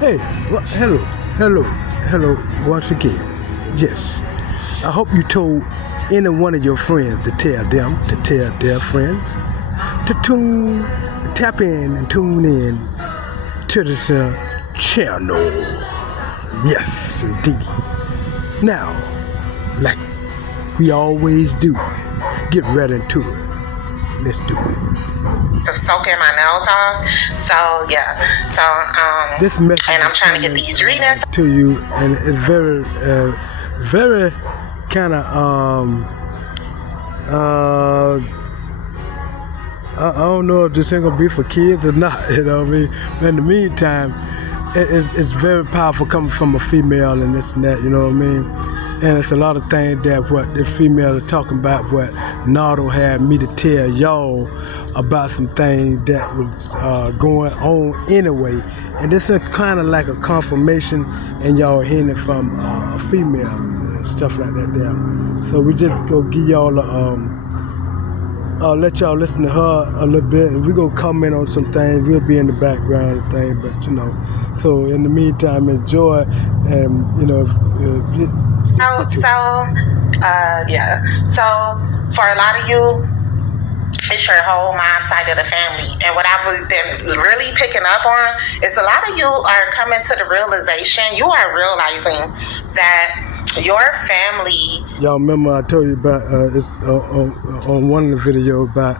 Hey, hello, once again. Yes, I hope you told any one of your friends to tell them to tell their friends to tap in and tune in to this channel. Yes, indeed. Now, like we always do, get right into it. Let's do it. Soaking my nails off. So yeah. This message and I'm trying to get these readings to you, and it's very kind of I don't know if this ain't gonna be for kids or not. You know what I mean? But in the meantime, it's very powerful coming from a female and this and that. You know what I mean? And it's a lot of things that what this female is talking about. What Nardo had me to tell y'all about some things that was going on anyway. And this is kind of like a confirmation, and y'all hearing it from a female and stuff like that there. So we just go give y'all let y'all listen to her a little bit, and we gonna comment on some things. We'll be in the background and things, but you know. So in the meantime, enjoy, and you know. Yeah. So for a lot of you, it's your whole mom side of the family. And what I've been really picking up on is a lot of you are coming to the realization, you are realizing that your family. Y'all remember I told you about it's on one of the videos about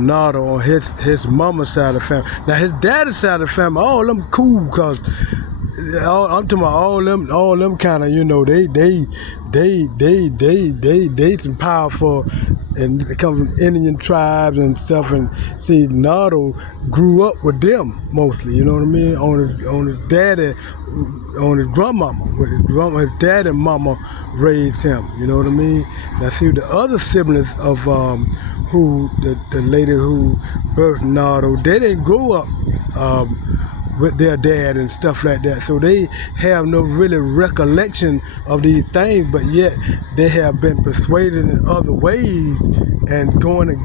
Nardo on his mama's side of the family. Now his daddy's side of the family, all them cool, cause I'm talking about all them kind of, you know, they some powerful, and they come from Indian tribes and stuff. And see, Nardo grew up with them mostly, you know what I mean, on his daddy, on his grandmama, with his daddy and mama raised him, you know what I mean. Now see, the other siblings of who the lady who birthed Nardo, they didn't grow up with their dad and stuff like that, so they have no really recollection of these things, but yet they have been persuaded in other ways and and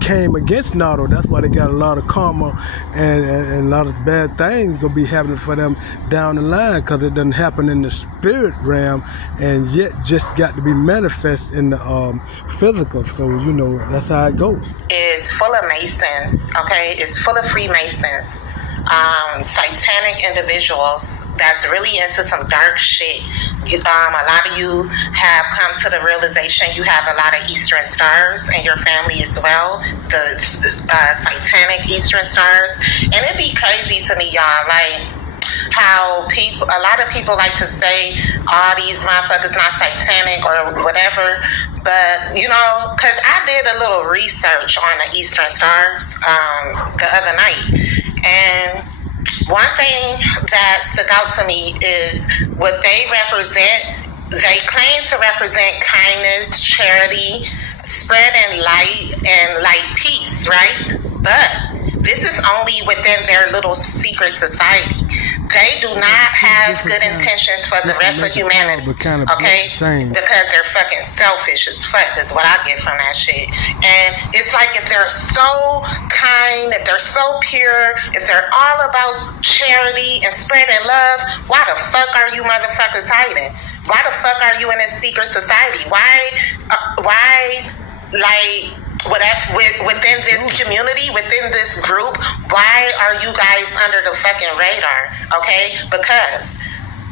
came against Nardo. That's why they got a lot of karma and a lot of bad things gonna be happening for them down the line, because it doesn't happen in the spirit realm and yet just got to be manifest in the physical. So you know, that's how it goes. It's full of Masons, okay? It's full of Freemasons. Satanic individuals that's really into some dark shit. A lot of you have come to the realization you have a lot of Eastern stars in your family as well, the satanic Eastern stars. And it'd be crazy to me, y'all, like how a lot of people like to say all these motherfuckers not satanic or whatever, but you know, because I did a little research on the Eastern stars the other night. And one thing that stuck out to me is what they represent. They claim to represent kindness, charity, spreading light, and like peace, right? But this is only within their little secret society. They do not have good intentions for the rest of humanity, okay? Because they're fucking selfish as fuck is what I get from that shit. And it's like, if they're so kind, if they're so pure, if they're all about charity and spreading love, why the fuck are you motherfuckers hiding? Why the fuck are you in a secret society? Why, like, within this community, within this group, why are you guys under the fucking radar? Okay, because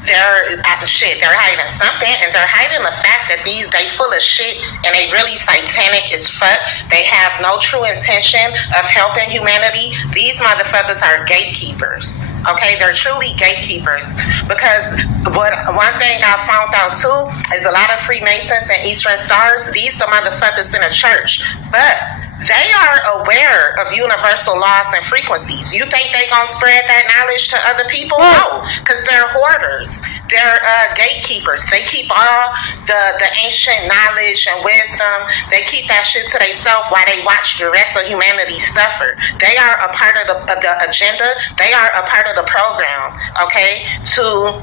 they're hiding something, and they're hiding the fact that they full of shit and they really satanic as fuck. They have no true intention of helping humanity. These motherfuckers are gatekeepers. Okay, they're truly gatekeepers, because one thing I found out too is a lot of Freemasons and Eastern Stars, these are motherfuckers in a church, but they are aware of universal laws and frequencies. You think they gonna spread that knowledge to other people? No, because they're hoarders. They're gatekeepers. They keep all the ancient knowledge and wisdom. They keep that shit to themselves while they watch the rest of humanity suffer. They are a part of the agenda. They are a part of the program, okay, to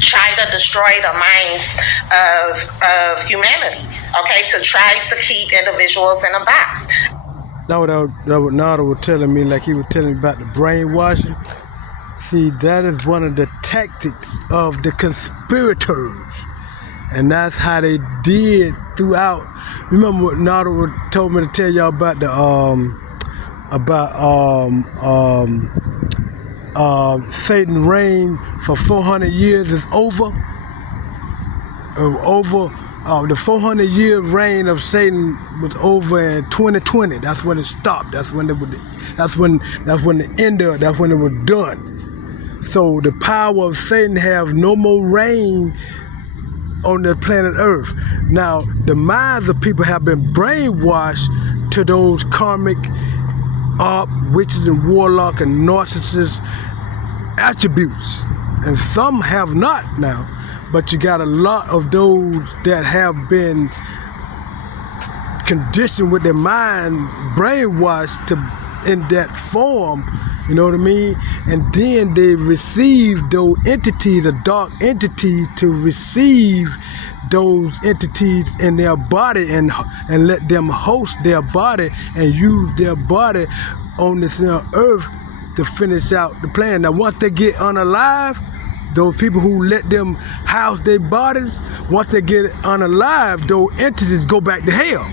try to destroy the minds of humanity, okay, to try to keep individuals in a box. That what Nardo was telling me, like he was telling me about the brainwashing. See, that is one of the tactics of the conspirators. And that's how they did throughout. Remember what Nada told me to tell y'all about the Satan reign for 400 years is over. The 400-year reign of Satan was over in 2020. That's when it stopped. That's when it ended. That's when it was done. So the power of Satan have no more reign on the planet Earth. Now, the minds of people have been brainwashed to those karmic witches and warlock and narcissist attributes. And some have not now, but you got a lot of those that have been conditioned with their mind, brainwashed in that form, you know what I mean? And then they receive those entities, a dark entity, to receive those entities in their body and let them host their body and use their body on this earth to finish out the plan. Now, once they get unalive, those people who let them house their bodies, once they get unalive, those entities go back to hell.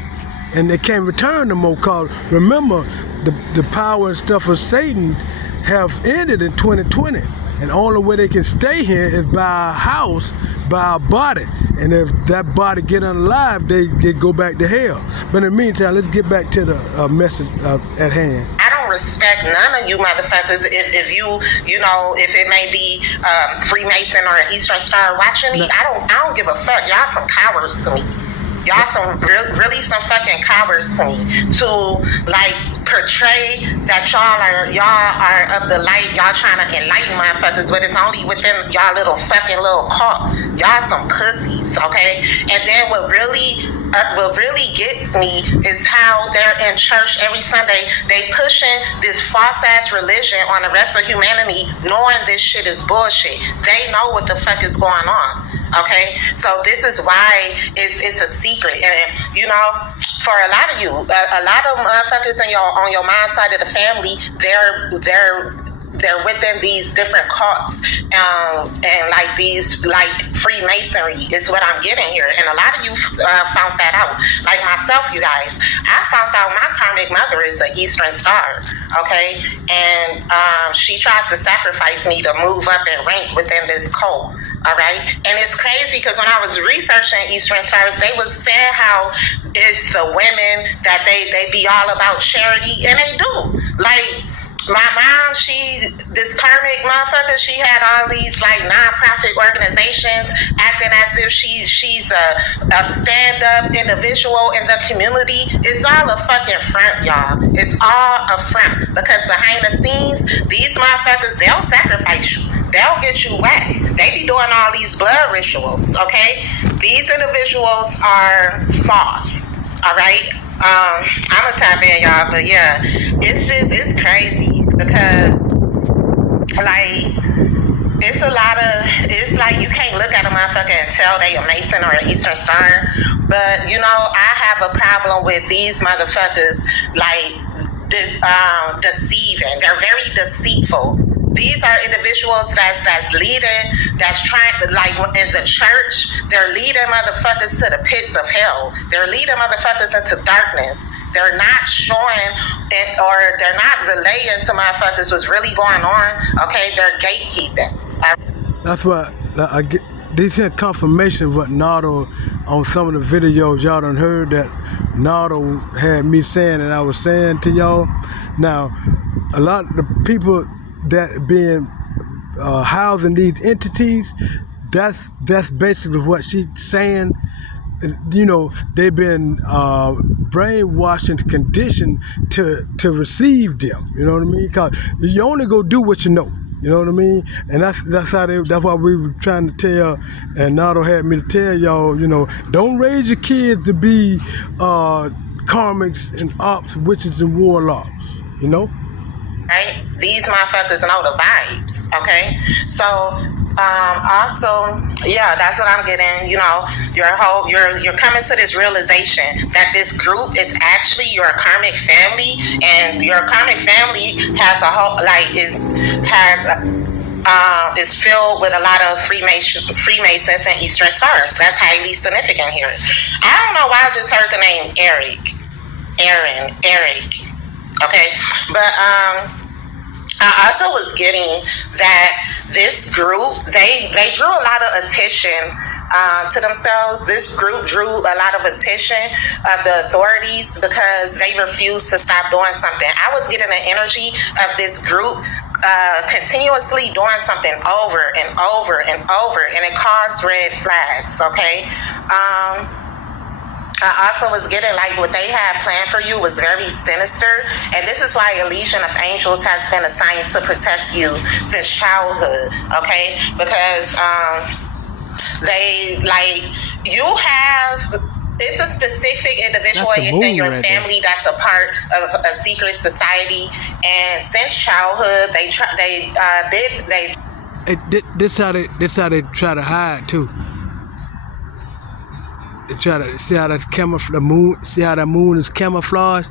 And they can't return no more, because remember, the power and stuff of Satan have ended in 2020. And the only way they can stay here is by a house, by a body. And if that body get unalive, they go back to hell. But in the meantime, let's get back to the message at hand. I don't respect none of you motherfuckers if if it may be Freemason or an Eastern Star watching me. No. I don't give a fuck. Y'all some cowards to me. Y'all some really some fucking cowards to me, to like portray that y'all are of the light. Y'all trying to enlighten motherfuckers, but it's only within y'all little fucking little cult. Y'all some pussies, okay? And then what really gets me is how they're in church every Sunday. They pushing this false ass religion on the rest of humanity, knowing this shit is bullshit. They know what the fuck is going on. Okay, so this is why it's a secret, and for a lot of you, a lot of motherfuckers on your mom's side of the family, they're within these different cults, and like these Freemasonry is what I'm getting here, and a lot of you found that out. Like myself, you guys, I found out my karmic mother is an Eastern Star, okay, and she tries to sacrifice me to move up in rank within this cult. All right, and it's crazy because when I was researching Eastern Stars, they was saying how it's the women that they be all about charity, and they do. Like my mom, this karmic motherfucker, she had all these like non-profit organizations acting as if she's a stand-up individual in the community. It's all a fucking front, y'all. It's all a front, because behind the scenes, these motherfuckers, they'll sacrifice you. They'll get you whacked. They be doing all these blood rituals, okay? These individuals are false, all right? I'm gonna tap in, y'all, but yeah, it's crazy because, like, it's like you can't look at a motherfucker and tell they a Mason or an Eastern Star, but, I have a problem with these motherfuckers, like, deceiving. They're very deceitful. These are individuals that's leading, that's trying to, like, in the church, they're leading motherfuckers to the pits of hell. They're leading motherfuckers into darkness. They're not showing it, or they're not relaying to motherfuckers what's really going on. Okay, they're gatekeeping. That's what I get. This is confirmation of what Nardo on some of the videos y'all done heard that Nardo had me saying and I was saying to y'all. Now, a lot of the people that being housing these entities, that's basically what she's saying. They've been brainwashed and conditioned to receive them. You know what I mean? Because you only go do what you know. You know what I mean? And that's why we were trying to tell, and Nardo had me to tell y'all, don't raise your kids to be karmics and ops, witches and warlocks, Right? These motherfuckers know the vibes, okay? So, also, yeah, that's what I'm getting. You're coming to this realization that this group is actually your karmic family, and your karmic family has is filled with a lot of Freemasons and Eastern Stars. That's highly significant here. I don't know why I just heard the name Eric. Okay, but I also was getting that this group, they drew a lot of attention to themselves. This group drew a lot of attention of the authorities because they refused to stop doing something. I was getting the energy of this group continuously doing something over and over and over, and it caused red flags, okay? I also was getting like what they had planned for you was very sinister, and this is why a legion of angels has been assigned to protect you since childhood, okay? Because they like you have. It's a specific individual in your family that's a part of a secret society, and since childhood This how they try to hide too. They try to see how that's the moon. See how that moon is camouflaged.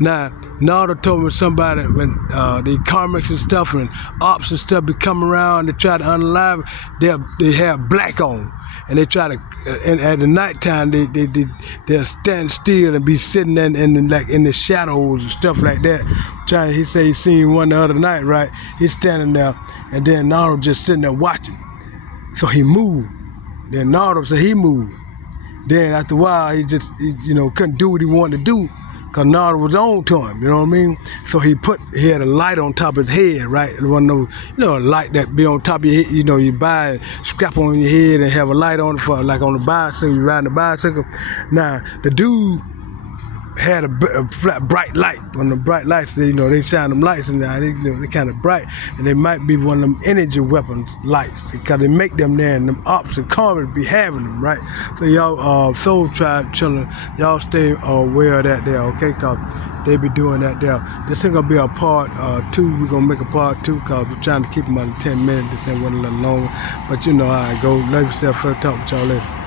Now, Nardo told me somebody when the karmics and stuff and ops and stuff be coming around, they try to unalive. They have black on, and they try to. And at the nighttime, they'll stand still and be sitting in like in the shadows and stuff like that. He say he seen one the other night, right? He's standing there, and then Nardo just sitting there watching. So he moved. Then Nardo said he moved. Then after a while, he couldn't do what he wanted to do because Nardo was on to him, you know what I mean? So he had a light on top of his head, right? One of those, a light that be on top of your head, you buy a strap on your head and have a light on it for, like on the bicycle, you riding the bicycle. Now, the dude had a flat, bright light. One of the bright lights, they shine them lights and they kind of bright, and they might be one of them energy weapons lights because they make them there, and them ops and karmas be having them, right? So y'all, Soul Tribe children, y'all stay aware of that there, okay? Cause they be doing that there. This ain't gonna be a part 2. We're gonna make a part 2 cause we're trying to keep them under 10 minutes. This ain't one a little long, but you know how it go. Love yourself. Talk with y'all later.